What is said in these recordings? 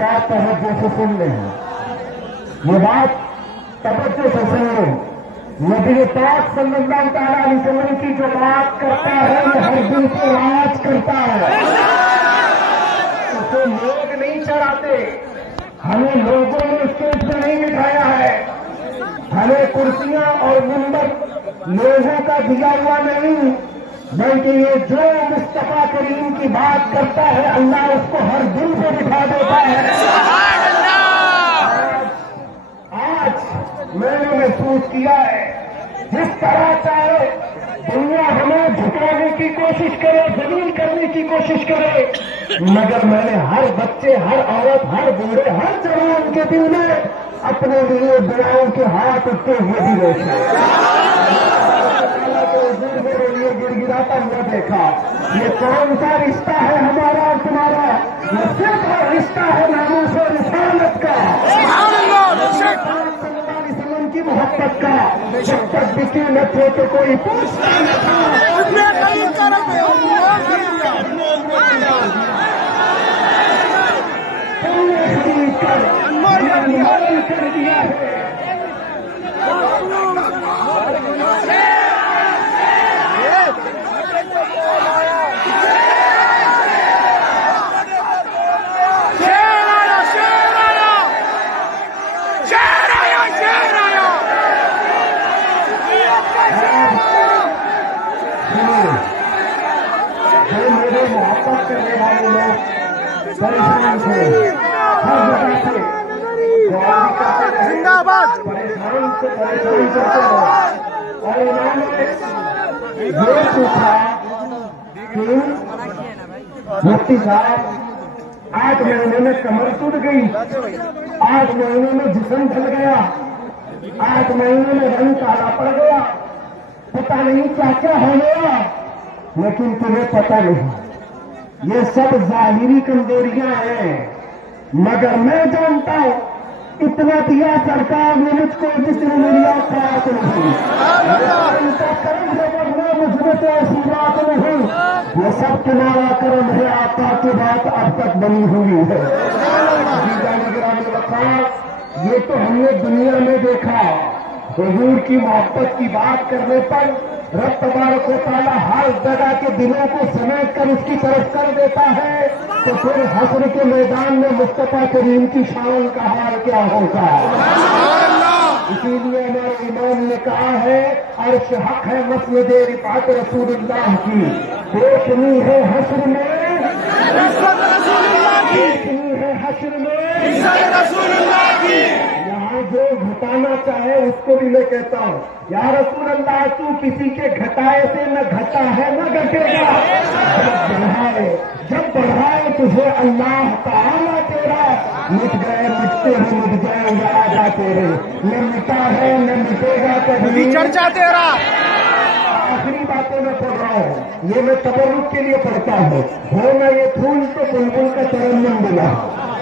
بات توجہ سے سن لیں، یہ بات توجہ سے سن لیں۔ نبی پاک صلی اللہ تعالی علیہ وسلم کی جو بات کرتا ہے وہ ہر دل کو راج کرتا ہے، اسے لوگ نہیں چڑھاتے، ہمیں لوگوں نے اسٹیج پہ نہیں بٹھایا ہے، ہمیں کرسیاں اور منبر لوگوں کا دیا ہوا نہیں، بلکہ یہ جو مصطفیٰ کریم کی بات کرتا ہے اللہ اس کو ہر دل پہ بٹھا دیتا ہے۔ آج میں نے محسوس کیا ہے جس طرح چاہے دنیا ہمیں جھکانے کی کوشش کرے، ذلیل کرنے کی کوشش کرے، مگر میں نے ہر بچے، ہر عورت، ہر بوڑھے، ہر جوان کے دل میں اپنے لیے دعاؤں کے ہاتھ اٹھتے ہوئے بھی دیکھے، میرے لیے گر گراتا ہوا دیکھا۔ یہ کون سا رشتہ ہے ہمارا اور تمہارا؟ یہ صرف رشتہ ہے ناموس و رسالت کا، کی محبت کا، جب تک بھی قیمت ہو تو کوئی پوچھتا نہ تھا۔ خرید کر دیا ہے۔ میرے محبت کرنے والے لوگ پریشان تھے، ہر جگہ سے زندہ باد پریشان کرتے رہے، اور انہوں نے یہ پوچھا کہ مفتی صاحب 8 مہینے میں کمر ٹوٹ گئی، 8 مہینے میں جسم ڈھل گیا، 8 مہینے میں رنگ کالا پڑ گیا، پتہ نہیں کیا کیا ہو گیا، لیکن تمہیں پتہ نہیں، یہ سب ظاہری کمزوریاں ہیں، مگر میں جانتا ہوں اتنا دیا سرکار نے مجھ کو جس نے میری اوقات نہیں، ان کا کرم ہے ورنہ مجھ میں تو ایسی بات نہیں، یہ سب تمہارا کرم ہے، آقا کی بات اب تک بنی ہوئی ہے۔ نگرانی وقار، یہ تو ہم نے دنیا میں دیکھا، حضور کی محبت کی بات کرنے پر رب تبارک و تعالیٰ ہر جگہ کے دلوں کو سمیٹ کر اس کی طرف کر دیتا ہے، تو پھر حشر کے میدان میں مصطفیٰ کریم کی شان کا حال کیا ہوگا؟ اسی لیے ہمارے امام نے کہا ہے عرش حق ہے مسند رفعت رسول اللہ کی، دیکھنی ہے حشر میں دیکھنی ہے حشر میں رسول اللہ کی۔ یہاں جو گھٹانا چاہے اس کو بھی میں کہتا ہوں یا رسول اللہ تو کسی کے گھٹائے سے نہ گھٹا ہے نہ گھٹے گا، جب بڑھائے تجھے اللہ تعالیٰ تیرا، مٹ گئے مٹتے ہیں مٹ جائیں گے آجا تیرے، نہ مٹا ہے نہ مٹے گا کبھی چرچا تیرا۔ آخری باتیں میں پڑھ رہا ہوں، یہ میں تبرک کے لیے پڑھتا ہوں، ہونا یہ پھول تو بلبل کا ترنم بنا،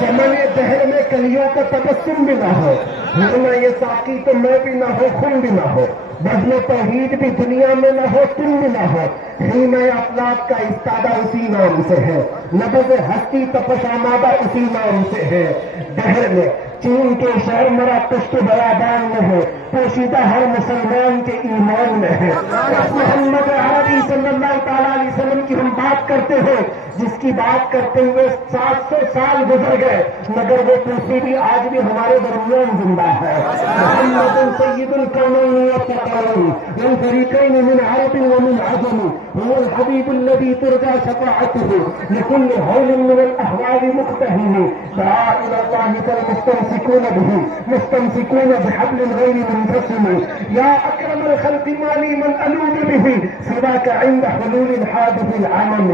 چمن دہر میں کلیوں کا تبسم بھی نہ ہو، ہونا یہ ساقی تو میں بھی نہ ہو خون بھی نہ ہو، بزم توحید بھی دنیا میں نہ ہو تم بھی نہ ہو، خیم افلاک کا استادہ اسی نام سے ہے، نبض ہستی تپش آمادہ اسی نام سے ہے، دہر میں چین کے شہر مرا پشت بیابان میں ہے، پوشیدہ ہر مسلمان کے ایمان میں ہے۔ محمد عربی صلی اللہ تعالیٰ علیہ وسلم کی ہم بات کرتے ہیں، جس کی بات کرتے ہوئے 700 سال گزر گئے، مگر وہ پوچھی بھی آج بھی ہمارے درمیان زندہ ہے۔ محمد سید الکونین والثقلین والفریقین من عرب ومن عجم، هو الحبیب الذی ترجى شفاعته لكل هول من الاحوال مقتحم، دعا الى الله فالمستمسكون به مستمسكون بحبل غير منفصل، يا اکرم الخلق ما لي من الوذ به سواك عند حلول الحادث العمم۔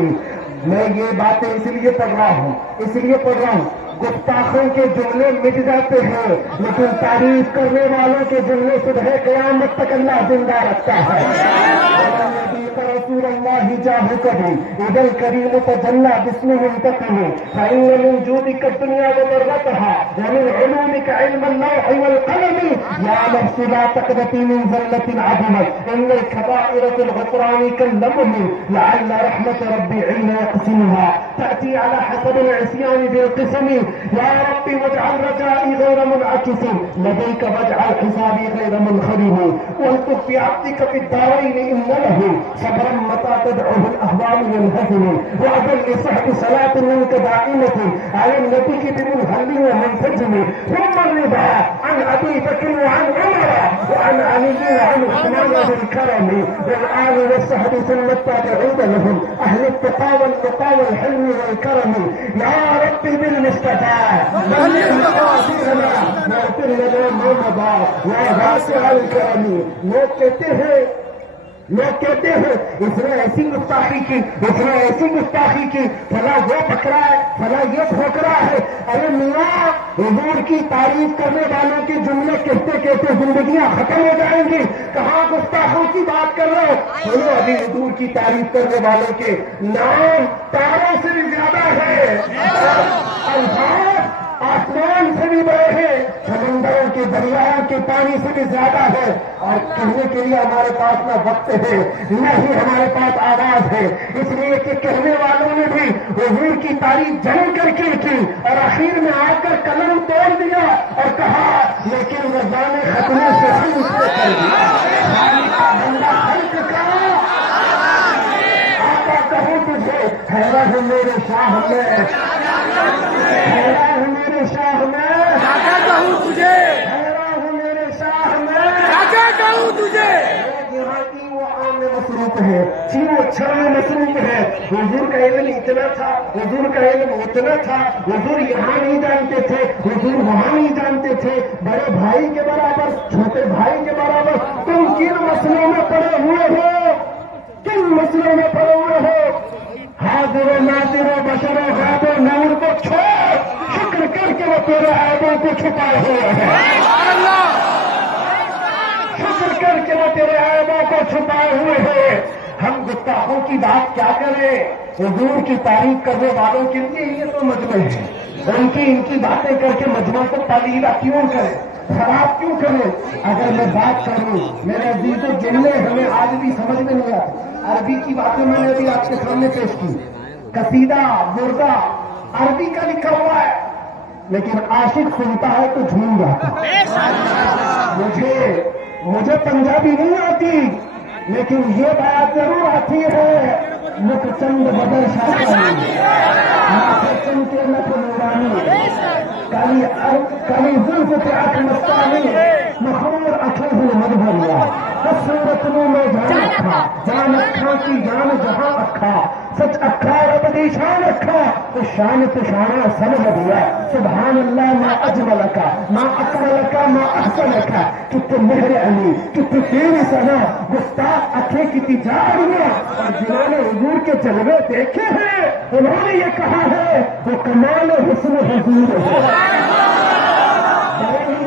میں یہ باتیں اس لیے پڑھ رہا ہوں گستاخوں کے جملے مٹ جاتے ہیں، لیکن تعریف کرنے والوں کے جملے صبح قیامت تک اللہ زندہ رکھتا ہے۔ رسول الله جاهكه إذا الكريم تجلى باسمه انتقم فإن من جودك الدنيا وضرتها ومن علومك علم اللوح والقلم يا نفس لا تقنطي من زلة عظمت إن الكبائر في الغفران كاللمم لعل رحمة ربي حين يقسمها تأتي على حسب العصيان بالقسم يا ربي واجعل رجائي غير منعكس لديك واجعل حسابي غير منخرم والطف بعبدك في الدارين إن له صبرا متى تدعوه الأهوال ينهزم وأذن لصحب صلاة منك دائمة على النبي بمنهل ومنسجم ثم الرضا عن أبي بكر وعن عمر وعن علي وعن عثمان بالكرم والآل والصحب ثم التابعين لهم أهل التقى والتقى والحلم والكرم يا ربي بالمصطفى بلغ مقاصدنا واغفر لنا ما مضى يا واسع الكرم لوگ کہتے ہیں اس نے ایسی گستاخی کی فلاں وہ پکڑا ہے فلاں یہ پھوکرا ہے. ارے میاں حضور کی تعریف کرنے والوں کے جملے کہتے کہتے زندگیاں ختم ہو جائیں گی. کہاں گستاخوں کی بات کر رہے ہو؟ بولو ابھی حضور کی تعریف کرنے والوں کے نام تاروں سے بھی زیادہ ہے, الفاظ آسمان سے بھی بڑے ہیں, سمندروں کے دریاؤں کے پانی سے بھی زیادہ ہے. اور کہنے کے لیے ہمارے پاس نہ وقت ہے نہ ہی ہمارے پاس آواز ہے, اس لیے کہ کہنے والوں نے بھی حضور کی تعریف جم کر کے کی اور آخر میں آ کر قلم توڑ دیا اور کہا لیکن رضا نے ختمے سے ہم اس کو کر دیا. آقا کہوں تجھے حیران ہوں میرے شاہ میں, حیران ہوں میرے شاہ میں, کہوں تجھے حیران ہوں میرے شاہ میں. کہوں تجھے یہاں کی وہ عام میں مصروف ہے, چیرو چھڑ میں مصروف ہے. حضور کا علم اتنا تھا, حضور کا علم اتنا تھا, حضور یہاں نہیں جانتے تھے, حضور وہاں نہیں جانتے تھے. بڑے بھائی کے برابر, چھوٹے بھائی کے برابر تم کن مسئلوں میں پڑے ہوئے ہو, کن مسئلوں میں پڑے ہوئے ہو؟ حاضر و ناظر و بشر و غائب و نور کو چھوڑ, شکر کر کے وہ تیرے عیبوں کو چھپائے ہوئے ہیں. شکر کر کے وہ تیرے عیبوں کو چھپائے ہوئے ہیں. ہم گستاخوں کی بات کیا کریں؟ حضور کی تعریف کرنے والوں کے لیے یہ تو مجمع ہے, ان کی باتیں کر کے مجمع کو پالیدہ کیوں کریں, خراب کیوں کریں؟ اگر میں بات کروں میرے عزیزوں, جملے ہمیں آج بھی سمجھ میں نہیں آتے. عربی کی باتیں میں نے ابھی آپ کے سامنے پیش کی, قصیدہ مردہ عربی کا لکھا ہوا ہے, لیکن عاشق سنتا ہے تو جھوم جاتا. مجھے پنجابی نہیں آتی, لیکن یہ بات ضرور آتی ہے مکھ چند بدل شاہی چند کے نف نورانی کلی زلف پہ اکھ مستانی مخمور اکھل ہوں مدھریا صورت میں جان اکھا کی جان جہاں اکھا سچ اکھا رب دی شان اکھا تو شان شانہ سمجھ دیا. سبحان اللہ ما اجمل کا ما اکمل کا ما احسن کا, کتنے مہر علی کتنے تیری سنا گستاخ اکھے کتنی جاریاں. اور جنہوں نے حضور کے جلوے دیکھے ہیں انہوں نے یہ کہا ہے وہ کمال حسن حضور ہے.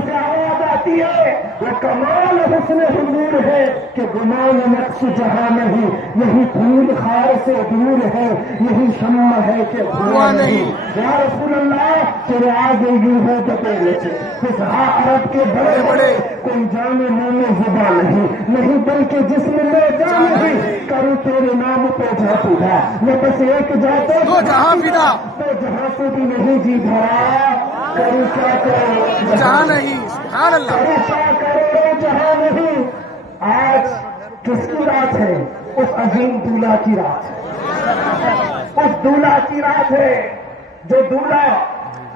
سے آواز آتی ہے وہ کمال حسن حضور ہے کہ گمان نقص جہاں نہیں, یہی پھول خار سے دور ہے, یہی شمع ہے کہ دھواں نہیں. یا رسول اللہ تیرے آگے یوں ہو جبیلے سے فصحا عرب کے بڑے بڑے کوئی جانے منہ زبان نہیں بلکہ جسم میں جان نہیں. کروں تیرے نام پہ جاتی تھا میں بس ایک جاتے تو جہاں سے بھی نہیں جی بھرا. کروں کیا کروں جہاں نہیں, سبحان اللہ, کروں کیا کروں جہاں نہیں. آج کس کی رات ہے؟ اس عظیم دولہا کی رات, اس دولہا کی رات ہے جو دولہا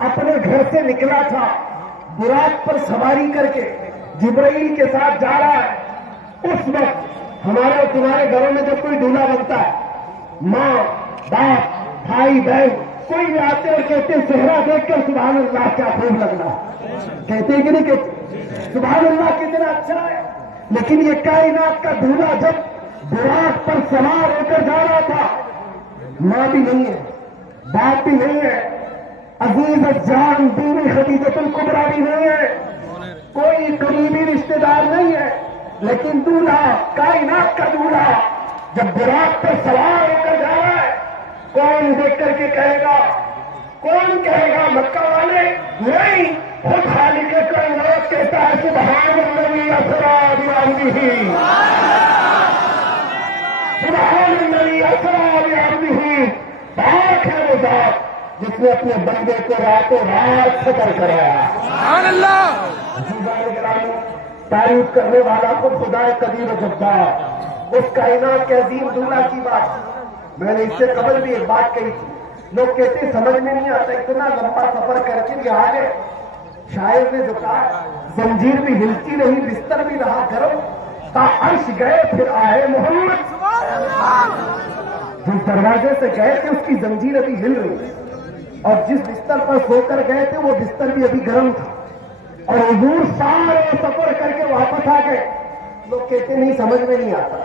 اپنے گھر سے نکلا تھا براق پر سواری کر کے جبرائیل کے ساتھ جا رہا ہے. اس وقت ہمارے اور تمہارے گھروں میں جب کوئی دولہا بنتا ہے, ماں باپ بھائی بہن کوئی بھی آتے اور کہتے چہرہ دیکھ کر سبحان اللہ کیا خوب لگنا, کہتے کہ نہیں کہتے سبحان اللہ کتنا اچھا ہے. لیکن یہ کائنات کا دولہا جب براق پر سوار ہو کر جا رہا تھا, ماں بھی نہیں ہے, باپ بھی نہیں ہے, عزیز جان بیوی خدیجہ الکبریٰ بھی نہیں ہے, کوئی قریبی رشتہ دار نہیں ہے, لیکن دولہا کائنات کا دولہا جب براق پر سوار ہو کر جا رہا ہے، کون دیکھ کر کے کہے گا، کون کہے گا مکہ والے؟ نہیں، خود خالق کائنات کہتا ہے سبحان الذی اسری بعبدہ، سبحان الذی اسری بعبدہ، پاک ہے وہ ذات جس نے اپنے بندے کو راتوں رات سفر کرایا۔ سبحان اللہ۔ عزیزان گرامی، تعریف کرنے والا کو خدا قدیر و جبار، اس کائنات کے عظیم دولہ کی بات میں نے اس سے قبل بھی ایک بات کہی تھی۔ لوگ کہتے سمجھ میں نہیں آتا، اتنا لمبا سفر کر کے بھی آگے۔ شاعر نے جو کہا، زنجیر بھی ہلتی رہی، بستر بھی رہا گرم، تا عرش گئے پھر آئے محمد۔ جس دروازے سے گئے تھے اس کی زنجیر ابھی ہل رہی، اور جس بستر پر سو کر گئے تھے وہ بستر بھی ابھی گرم تھا، اور حضور سارے سفر کر کے واپس آ گئے۔ لوگ کہتے نہیں سمجھ میں نہیں آتا،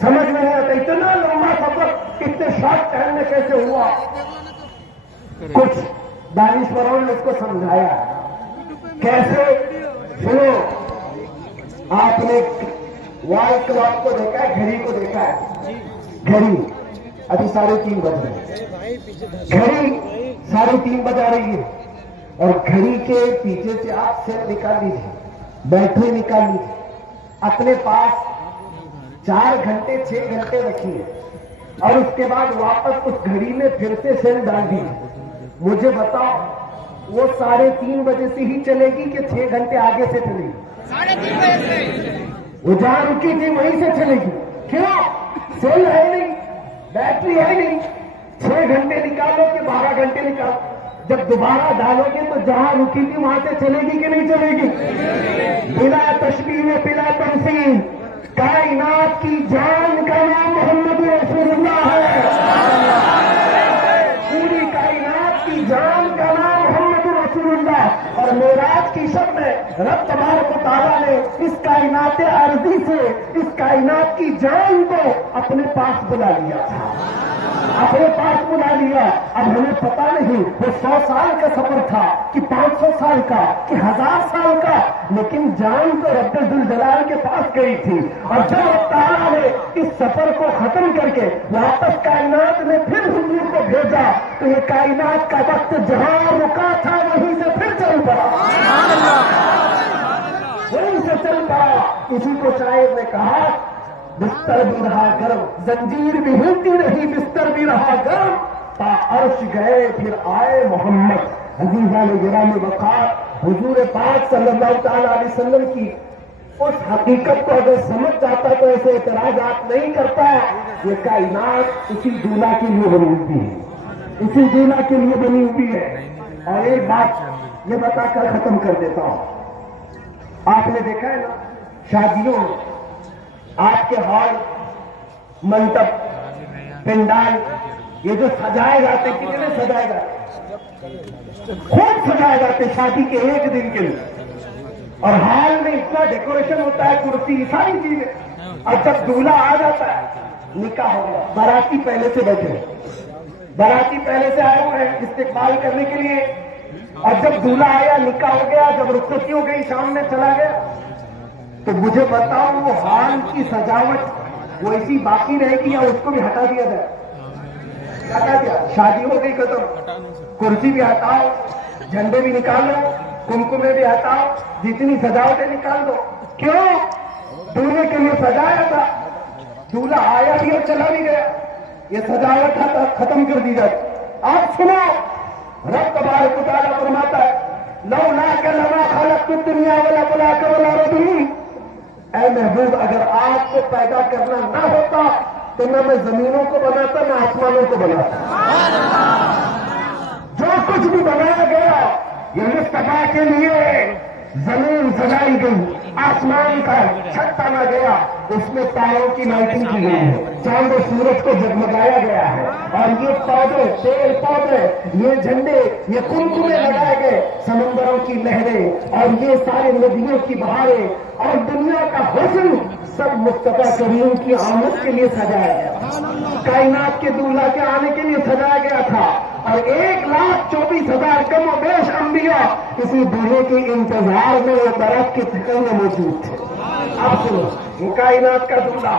سمجھ میں نہیں آتا، اتنا لمبا سفر اتنے شارٹ ٹائم میں کیسے ہوا؟ کچھ دانشوروں نے اس کو سمجھایا کیسے۔ سنو، آپ نے وال کلاک کو دیکھا ہے، گھڑی کو دیکھا ہے؟ گھڑی ابھی 3:30 بج رہے ہیں، گھڑی 3:30 بجا رہی ہے، اور گھڑی کے پیچھے سے آپ سیر نکال لیجیے، بیٹھے نکال لیجیے، اپنے پاس 4 گھنٹے 6 گھنٹے رکھیے، اور اس کے بعد واپس اس گھڑی میں پھر سے سیر ڈال دیجیے۔ مجھے بتاؤ وہ 3:30 بجے سے ہی چلے گی کہ 6 گھنٹے آگے سے چلے گی؟ 3:30 بجے سے۔ وہ جہاں رکی تھی وہیں سے چلے گی، کیوں؟ سیل ہے نہیں، بیٹری ہے نہیں، 6 گھنٹے نکالو کہ 12 گھنٹے نکالو، جب دوبارہ ڈالو گے تو جہاں رکی تھی وہاں سے چلے گی کہ نہیں چلے گی؟ بلا تشبیہ بلا تمثیل، کائنات کی جان کا نام محمد رسول اللہ ہے، پوری کائنات کی جان کا نام محمد رسول اللہ۔ اور معراج کی شب میں رب تبارک و تعالیٰ نے اس کائنات عارضی سے اس کائنات کی جان کو اپنے پاس بلا لیا تھا، اپنے پاس بلا لیا۔ اب ہمیں پتا نہیں وہ 100 سال کا سفر تھا کہ 500 سال کا کہ 1000 سال کا، لیکن جان تو رب ذوالجلال کے پاس گئی تھی۔ اور جب تعالیٰ نے اس سفر کو ختم کر کے واپس کائنات میں پھر حضور کو بھیجا تو یہ کائنات کا وقت جہاں رکا تھا وہیں سے پھر چل پڑا، وہیں سے چل پڑا۔ اسی کو شاعر نے کہا، بستر بھی رہا گرم، زنجیر بھی ہلتی رہی، بستر بھی رہا گرم، تا عرش گئے پھر آئے محمد۔ عزیزان گرامی وقار، حضور پاک صلی اللہ تعالی علیہ وسلم کی اس حقیقت کو اگر سمجھ جاتا تو ایسے اعتراضات نہیں کرتا۔ یہ کائنات اسی دولہ کے لیے بنی ہوئی ہے، اسی دولہ کے لیے بنی ہوئی ہے۔ اور ایک بات یہ بتا کر ختم کر دیتا ہوں، آپ نے دیکھا ہے نا شادیوں میں آپ کے ہال، منٹپ، پنڈال، یہ جو سجائے جاتے کتنے سجائے جاتے، خوب سجائے جاتے شادی کے ایک دن کے لیے، اور ہال میں اتنا ڈیکوریشن ہوتا ہے، کرسی، ساری چیزیں۔ اور جب دولہا آ جاتا ہے، نکاح ہو گیا، باراتی پہلے سے بیٹھے، باراتی پہلے سے آئے ہوئے ہیں استقبال کرنے کے لیے، اور جب دولہا آیا، نکاح ہو گیا، جب رخصتی ہو گئی، شام میں چلا گیا، تو مجھے بتاؤ وہ ہال کی سجاوٹ وہ ایسی باقی رہے گی یا اس کو بھی ہٹا دیا جائے؟ ہٹا دیا، شادی ہو گئی ختم، کرسی بھی ہٹاؤ، جھنڈے بھی نکال لو، کمکمے بھی ہٹاؤ، جتنی سجاوٹیں نکال دو۔ کیوں؟ دولہے کے لیے سجایا تھا، دولہا آیا بھی اور چلا بھی گیا، یہ سجاوٹ ختم کر دی جائے۔ آپ سنو، رب تبارک و تعالیٰ فرماتا ہے، لولاک لما خلقت الدنیا والآخرۃ ولا ربی، اے محبوب اگر آپ کو پیدا کرنا نہ ہوتا تو نہ میں زمینوں کو بناتا نہ آسمانوں کو بناتا۔ جو کچھ بھی بنایا گیا یہ مصطفیٰ کے لیے، زمین سجائی گئی، آسمان کا چھت تانا گیا، اس میں تاروں کی لائٹنگ کی گئی ہے، چاند و سورج کو جگمگایا گیا ہے، اور یہ پودے، پیڑ پودے، یہ جھنڈے، یہ کمکمے لگائے گئے، سمندروں کی لہریں اور یہ سارے ندیوں کی بہاریں اور دنیا کا حسن سب مصطفیٰ کریم کی آمد کے لیے سجایا گیا، کائنات کے دولہا کے آنے کے لیے سجایا گیا تھا۔ اور 1,24,000 کم و بیش انبیاء اسی دولہے کے انتظار میں وہ درخت کے تھکے میں موجود تھے۔ اب سنو، وہ کائنات کا دولہا